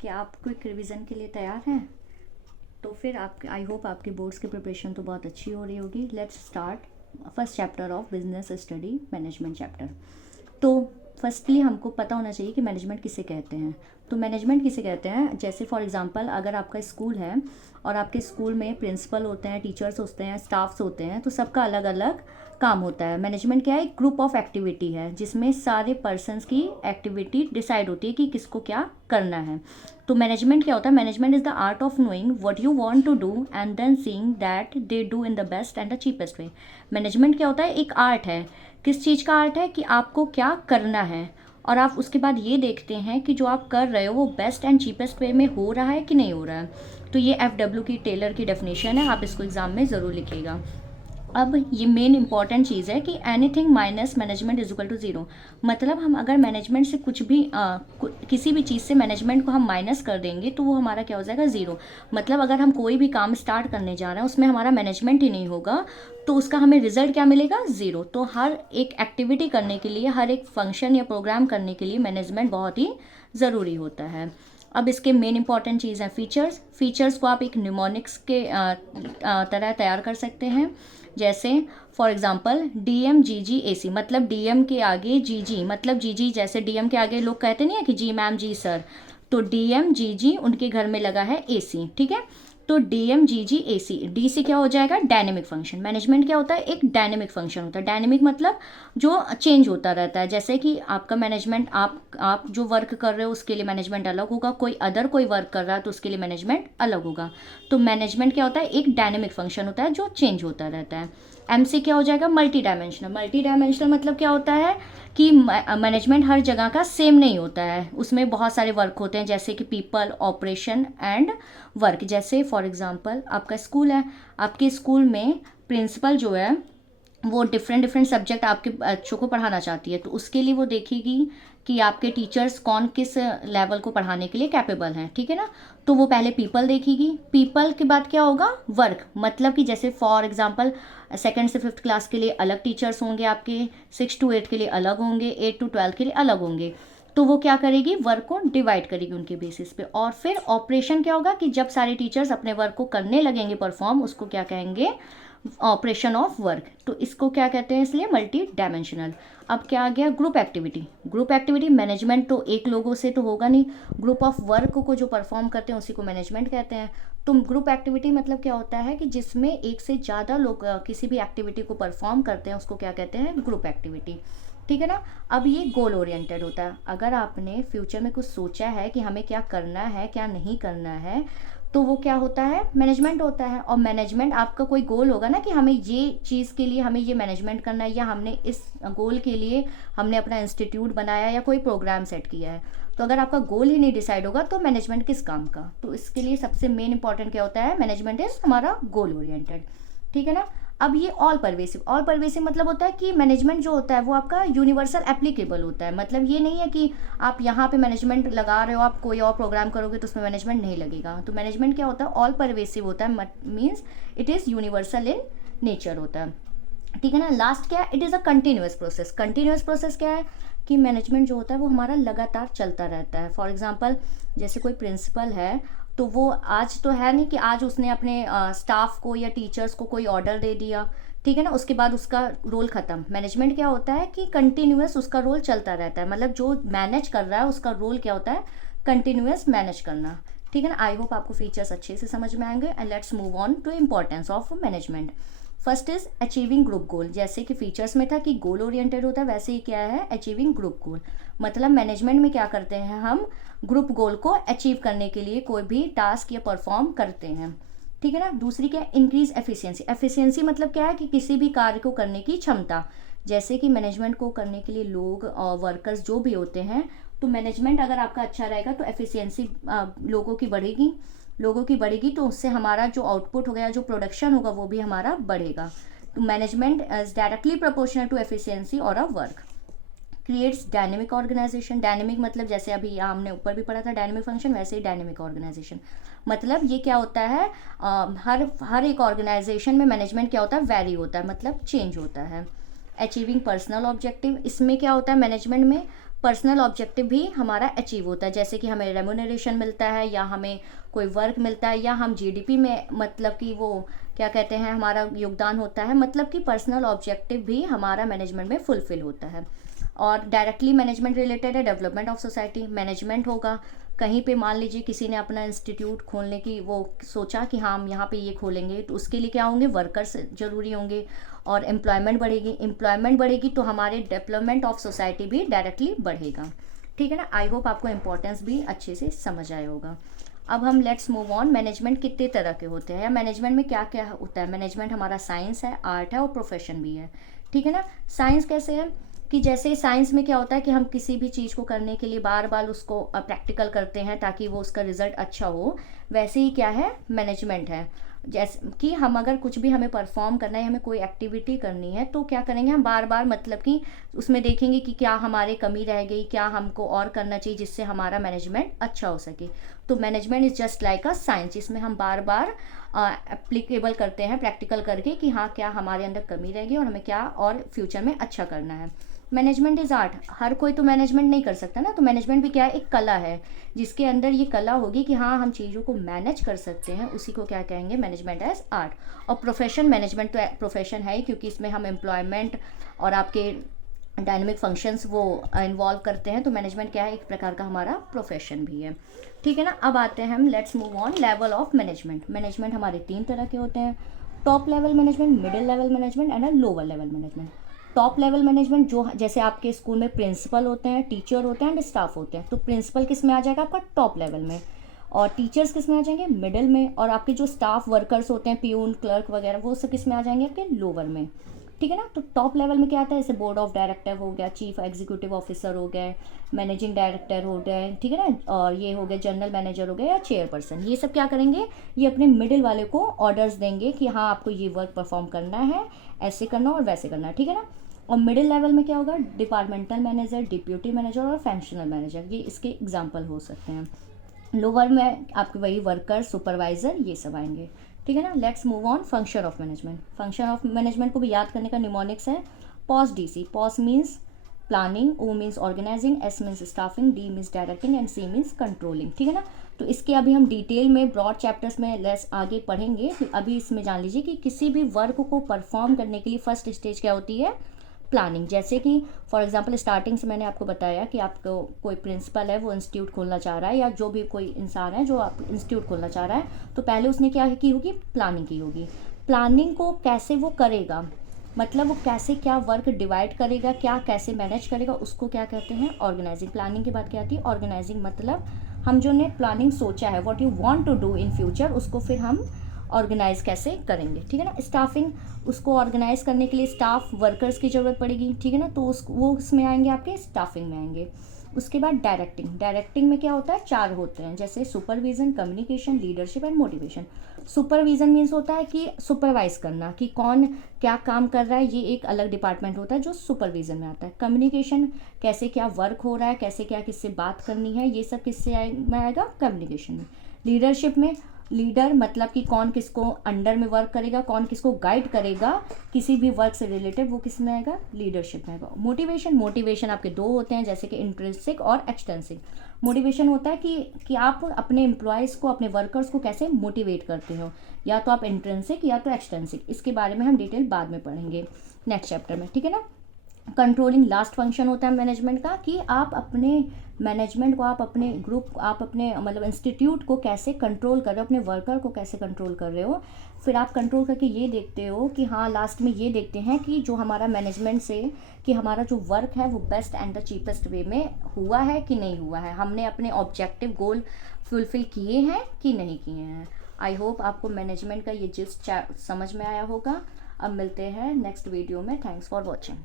क्या आप quick revision के लिए तैयार हैं? तो फिर आप आई होप आपके बोर्ड्स की प्रिपरेशन तो बहुत अच्छी हो रही होगी। Let's start first chapter of business study management chapter. तो फर्स्टली हमको पता होना चाहिए कि मैनेजमेंट किसे कहते हैं। तो मैनेजमेंट किसे कहते हैं, जैसे फॉर एग्जांपल अगर आपका स्कूल है और आपके स्कूल में प्रिंसिपल होते हैं, टीचर्स होते हैं, स्टाफ्स होते हैं, तो सबका अलग अलग काम होता है। मैनेजमेंट क्या है? एक ग्रुप ऑफ एक्टिविटी है जिसमें सारे पर्सन्स की एक्टिविटी डिसाइड होती है कि किसको क्या करना है। तो मैनेजमेंट क्या होता है? Management is the art of knowing what you want to do and then seeing that they do in the best and the cheapest way. Management क्या होता है? एक आर्ट है। किस चीज़ का आर्ट है? कि आपको क्या करना है और आप उसके बाद ये देखते हैं कि जो आप कर रहे हो वो बेस्ट एंड चीपेस्ट वे में हो रहा है कि नहीं हो रहा है। तो ये FW की टेलर की डेफिनेशन है, आप इसको एग्जाम में ज़रूर लिखिएगा। अब ये मेन इंपॉर्टेंट चीज़ है कि anything minus management is equal to zero. मतलब हम अगर मैनेजमेंट से कुछ भी किसी भी चीज़ से मैनेजमेंट को हम माइनस कर देंगे तो वो हमारा क्या हो जाएगा? ज़ीरो। मतलब अगर हम कोई भी काम स्टार्ट करने जा रहे हैं उसमें हमारा मैनेजमेंट ही नहीं होगा तो उसका हमें रिजल्ट क्या मिलेगा? ज़ीरो। तो हर एक एक्टिविटी करने के लिए, हर एक फंक्शन या प्रोग्राम करने के लिए मैनेजमेंट बहुत ही ज़रूरी होता है। अब इसके मेन इंपॉर्टेंट चीज़ है फीचर्स। फीचर्स को आप एक न्यूमोनिक्स के तरह तैयार कर सकते हैं। जैसे फॉर एग्जाम्पल DMGG AC, मतलब DM के आगे GG, मतलब GG जैसे DM के आगे लोग कहते नहीं है कि जी मैम, जी सर, तो DMGG उनके घर में लगा है AC, ठीक है। तो DMGG AC, D से क्या हो जाएगा? Dynamic function. मैनेजमेंट क्या होता है? एक डायनेमिक फंक्शन होता है। डायनेमिक मतलब जो चेंज होता रहता है। जैसे कि आपका मैनेजमेंट, आप जो वर्क कर रहे हो उसके लिए मैनेजमेंट अलग होगा, कोई वर्क कर रहा है तो उसके लिए मैनेजमेंट अलग होगा। तो मैनेजमेंट क्या होता है? एक डायनेमिक फंक्शन होता है जो चेंज होता रहता है। M से क्या हो जाएगा? Multi dimensional. मल्टी डायमेंशनल मतलब क्या होता है कि मैनेजमेंट हर जगह का सेम नहीं होता है, उसमें बहुत सारे वर्क होते हैं जैसे कि पीपल, ऑपरेशन एंड वर्क। जैसे फॉर एग्जांपल आपका स्कूल है, आपके स्कूल में प्रिंसिपल जो है वो डिफरेंट डिफरेंट सब्जेक्ट आपके बच्चों को पढ़ाना चाहती है, तो उसके लिए वो देखेगी कि आपके टीचर्स कौन किस लेवल को पढ़ाने के लिए कैपेबल हैं, ठीक है ना। तो वो पहले पीपल देखेगी, पीपल के बाद क्या होगा? वर्क। मतलब कि जैसे फॉर एग्जांपल 2nd से 5th क्लास के लिए अलग टीचर्स होंगे आपके, 6 to 8 के लिए अलग होंगे, 8 to 12 के लिए अलग होंगे। तो वो क्या करेगी? वर्क को डिवाइड करेगी उनके बेसिस पे। और फिर ऑपरेशन क्या होगा? कि जब सारे टीचर्स अपने वर्क को करने लगेंगे परफॉर्म, उसको क्या कहेंगे? Operation of work. तो इसको क्या कहते हैं? इसलिए मल्टी डायमेंशनल। अब क्या आ गया? Group activity. Group activity management तो एक लोगों से तो होगा नहीं, ग्रुप ऑफ वर्क को जो परफॉर्म करते हैं उसी को मैनेजमेंट कहते हैं। तो ग्रुप एक्टिविटी मतलब क्या होता है? कि जिसमें एक से ज़्यादा लोग किसी भी एक्टिविटी को परफॉर्म करते हैं उसको क्या कहते हैं? ग्रुप एक्टिविटी, ठीक है ना। अब ये गोल ओरिएंटेड होता है। अगर आपने फ्यूचर में कुछ सोचा है कि हमें क्या करना है, क्या नहीं करना है, तो वो क्या होता है? मैनेजमेंट होता है। और मैनेजमेंट, आपका कोई गोल होगा ना कि हमें ये चीज़ के लिए हमें ये मैनेजमेंट करना है, या हमने इस गोल के लिए हमने अपना इंस्टीट्यूट बनाया या कोई प्रोग्राम सेट किया है। तो अगर आपका गोल ही नहीं डिसाइड होगा तो मैनेजमेंट किस काम का? तो इसके लिए सबसे मेन इंपॉर्टेंट क्या होता है? मैनेजमेंट इज हमारा गोल ओरिएंटेड, ठीक है ना। अब ये ऑल परवेसिव मतलब होता है कि मैनेजमेंट जो होता है वो आपका यूनिवर्सल एप्लीकेबल होता है। मतलब ये नहीं है कि आप यहाँ पे मैनेजमेंट लगा रहे हो, आप कोई और प्रोग्राम करोगे तो उसमें मैनेजमेंट नहीं लगेगा। तो मैनेजमेंट क्या होता है? ऑल परवेसिव होता है, means it is universal in nature होता है, ठीक है ना। लास्ट क्या है? It is a continuous process. Continuous process क्या है? कि मैनेजमेंट जो होता है वो हमारा लगातार चलता रहता है। फॉर एग्जांपल जैसे कोई प्रिंसिपल है तो वो आज तो है नहीं कि आज उसने अपने स्टाफ को या टीचर्स को कोई ऑर्डर दे दिया, ठीक है ना, उसके बाद उसका रोल ख़त्म। मैनेजमेंट क्या होता है? कि कंटिन्यूअस उसका रोल चलता रहता है। मतलब जो मैनेज कर रहा है उसका रोल क्या होता है? कंटिन्यूअस मैनेज करना, ठीक है ना। आई होप आपको फीचर्स अच्छे से समझ में आएंगे। And let's move on to importance of management. First is achieving group goal. जैसे कि फीचर्स में था कि गोल ओरिएंटेड होता है, वैसे ही क्या है? अचीविंग ग्रुप गोल। मतलब मैनेजमेंट में क्या करते हैं? हम ग्रुप गोल को अचीव करने के लिए कोई भी टास्क या परफॉर्म करते हैं, ठीक है ना। दूसरी क्या है? Increase efficiency. एफिशिएंसी मतलब क्या है? कि किसी भी कार्य को करने की क्षमता। जैसे कि मैनेजमेंट को करने के लिए लोग और वर्कर्स जो भी होते हैं, तो मैनेजमेंट अगर आपका अच्छा रहेगा तो एफिशिएंसी लोगों की बढ़ेगी, तो उससे हमारा जो आउटपुट होगा, जो प्रोडक्शन होगा, वो भी हमारा बढ़ेगा। तो management is directly proportional to efficiency और a work. Creates dynamic organisation. Dynamic मतलब जैसे अभी हमने ऊपर भी पढ़ा था डायनेमिक फंक्शन, वैसे ही डायनेमिक ऑर्गेनाइजेशन। मतलब ये क्या होता है? हर एक ऑर्गेनाइजेशन में मैनेजमेंट क्या होता है? वैरी होता है, मतलब चेंज होता है। Achieving personal objective. इसमें क्या होता है? मैनेजमेंट में पर्सनल ऑब्जेक्टिव भी हमारा अचीव होता है, जैसे कि हमें रेम्यूनरेशन मिलता है या हमें कोई वर्क मिलता है या हम जीडीपी में मतलब कि वो क्या कहते हैं हमारा योगदान होता है, मतलब कि पर्सनल ऑब्जेक्टिव भी हमारा मैनेजमेंट में फुलफिल होता है। और डायरेक्टली मैनेजमेंट रिलेटेड है डेवलपमेंट ऑफ सोसाइटी। मैनेजमेंट होगा कहीं पे, मान लीजिए किसी ने अपना इंस्टीट्यूट खोलने की वो सोचा कि हाँ हम यहाँ पे ये खोलेंगे, तो उसके लिए क्या होंगे, वर्कर्स जरूरी होंगे और एम्प्लॉयमेंट बढ़ेगी। एम्प्लॉयमेंट बढ़ेगी तो हमारे डेवलपमेंट ऑफ सोसाइटी भी डायरेक्टली बढ़ेगा। ठीक है ना। आई होप आपको इंपॉर्टेंस भी अच्छे से समझ आया होगा। अब हम लेट्स मूव ऑन। मैनेजमेंट कितने तरह के होते हैं या मैनेजमेंट में क्या क्या होता है। मैनेजमेंट हमारा साइंस है, आर्ट है और प्रोफेशन भी है। ठीक है ना। साइंस कैसे है कि जैसे साइंस में क्या होता है कि हम किसी भी चीज़ को करने के लिए बार बार उसको प्रैक्टिकल करते हैं ताकि वो उसका रिजल्ट अच्छा हो, वैसे ही क्या है मैनेजमेंट है। जैसे कि हम अगर कुछ भी हमें परफॉर्म करना है, हमें कोई एक्टिविटी करनी है, तो क्या करेंगे हम बार बार मतलब कि उसमें देखेंगे कि क्या हमारे कमी रह गई, क्या हमको और करना चाहिए जिससे हमारा मैनेजमेंट अच्छा हो सके। तो management is just like a science, जिसमें हम बार बार एप्लीकेबल करते हैं प्रैक्टिकल करके कि हाँ क्या हमारे अंदर कमी रह गई और हमें क्या और फ्यूचर में अच्छा करना है। Management is art. हर कोई तो मैनेजमेंट नहीं कर सकता ना, तो मैनेजमेंट भी क्या है, एक कला है जिसके अंदर ये कला होगी कि हाँ हम चीज़ों को मैनेज कर सकते हैं, उसी को क्या कहेंगे मैनेजमेंट एज आर्ट। और प्रोफेशन, मैनेजमेंट तो प्रोफेशन है ही क्योंकि इसमें हम एम्प्लॉयमेंट और आपके डायनेमिक फंक्शंस वो इन्वॉल्व करते हैं, तो मैनेजमेंट क्या है, एक प्रकार का हमारा प्रोफेशन भी है। ठीक है ना। अब आते हैं हम, let's move on, level of management. Management हमारे 3 तरह के होते हैं, top level management, middle level management and a lower level management. Top level management जो जैसे आपके स्कूल में प्रिंसिपल होते हैं, टीचर होते हैं एंड स्टाफ होते हैं, तो प्रिंसिपल किस में आ जाएगा आपका टॉप लेवल में, और टीचर्स किस में आ जाएंगे मिडिल में, और आपके जो स्टाफ वर्कर्स होते हैं प्यून क्लर्क वगैरह वो सब किस में आ जाएंगे आपके लोअर में। ठीक है ना। तो टॉप लेवल में क्या आता है, जैसे बोर्ड ऑफ डायरेक्टर हो गया, चीफ एग्जीक्यूटिव ऑफिसर हो गए, मैनेजिंग डायरेक्टर हो गए, ठीक है ना, और ये हो गए जनरल मैनेजर हो गए या चेयरपर्सन। ये सब क्या करेंगे, ये अपने मिडिल वाले को ऑर्डर्स देंगे कि हाँ आपको ये वर्क परफॉर्म करना है, ऐसे करना और वैसे करना है। ठीक है ना। और मिडिल लेवल में क्या होगा, डिपार्टमेंटल मैनेजर, डिप्यूटी मैनेजर और फंक्शनल मैनेजर, ये इसके एग्जाम्पल हो सकते हैं। लोअर में आपके वही वर्कर, सुपरवाइजर, ये सब आएंगे। ठीक है ना। Let's move on, function of management. Function of management को भी याद करने का निमोनिक्स है POS DC. POS means planning, O means organising, S means staffing, D means directing and C means controlling. ठीक है ना। तो इसके अभी हम डिटेल में ब्रॉड चैप्टर्स में लेस आगे पढ़ेंगे। अभी इसमें जान लीजिए कि किसी भी वर्क को परफॉर्म करने के लिए फर्स्ट स्टेज क्या होती है, प्लानिंग। जैसे कि फॉर एग्जांपल स्टार्टिंग से मैंने आपको बताया कि आपको कोई प्रिंसिपल है वो इंस्टीट्यूट खोलना चाह रहा है, या जो भी कोई इंसान है जो आप इंस्टीट्यूट खोलना चाह रहा है, तो पहले उसने क्या की होगी, प्लानिंग की होगी। प्लानिंग को कैसे वो करेगा, मतलब वो कैसे क्या वर्क डिवाइड करेगा, क्या कैसे मैनेज करेगा, उसको क्या कहते हैं, ऑर्गेनाइजिंग। प्लानिंग के बाद क्या आती है, ऑर्गेनाइजिंग। मतलब हम जो ने प्लानिंग सोचा है, what you want to do in future, उसको फिर हम ऑर्गेनाइज कैसे करेंगे। ठीक है ना। स्टाफिंग, उसको ऑर्गेनाइज करने के लिए स्टाफ वर्कर्स की ज़रूरत पड़ेगी। ठीक है ना। तो वो उसमें आएंगे, आपके स्टाफिंग में आएंगे। उसके बाद डायरेक्टिंग। डायरेक्टिंग में क्या होता है, 4 होते हैं, जैसे supervision, communication, leadership and motivation. Supervision means होता है कि सुपरवाइज करना, कि कौन क्या काम कर रहा है, ये एक अलग डिपार्टमेंट होता है जो सुपरविजन में आता है। कम्युनिकेशन, कैसे क्या वर्क हो रहा है, कैसे क्या किससे बात करनी है, ये सब किससे में आएगा, कम्युनिकेशन में। लीडरशिप में, लीडर मतलब कि कौन किसको अंडर में वर्क करेगा, कौन किसको गाइड करेगा किसी भी वर्क से रिलेटेड, वो किस में आएगा, लीडरशिप में आएगा। मोटिवेशन, मोटिवेशन आपके 2 होते हैं, जैसे कि इंट्रिंसिक और एक्सटेंसिक। मोटिवेशन होता है कि आप अपने एम्प्लॉयज़ को, अपने वर्कर्स को कैसे मोटिवेट करते हो, या तो आप इंट्रिंसिक या तो एक्सटेंसिक। इसके बारे में हम डिटेल बाद में पढ़ेंगे नेक्स्ट चैप्टर में। ठीक है ना। कंट्रोलिंग, लास्ट फंक्शन होता है मैनेजमेंट का, कि आप अपने मैनेजमेंट को, आप अपने ग्रुप, आप अपने मतलब इंस्टीट्यूट को कैसे कंट्रोल कर रहे हो, अपने वर्कर को कैसे कंट्रोल कर रहे हो। फिर आप कंट्रोल करके ये देखते हो कि हाँ लास्ट में ये देखते हैं कि जो हमारा मैनेजमेंट से कि हमारा जो वर्क है वो बेस्ट एंड द चीपेस्ट वे में हुआ है कि नहीं हुआ है, हमने अपने ऑब्जेक्टिव गोल फुलफिल किए हैं कि नहीं किए हैं। आई होप आपको मैनेजमेंट का ये जिस्ट समझ में आया होगा। अब मिलते हैं नेक्स्ट वीडियो में। Thanks for watching.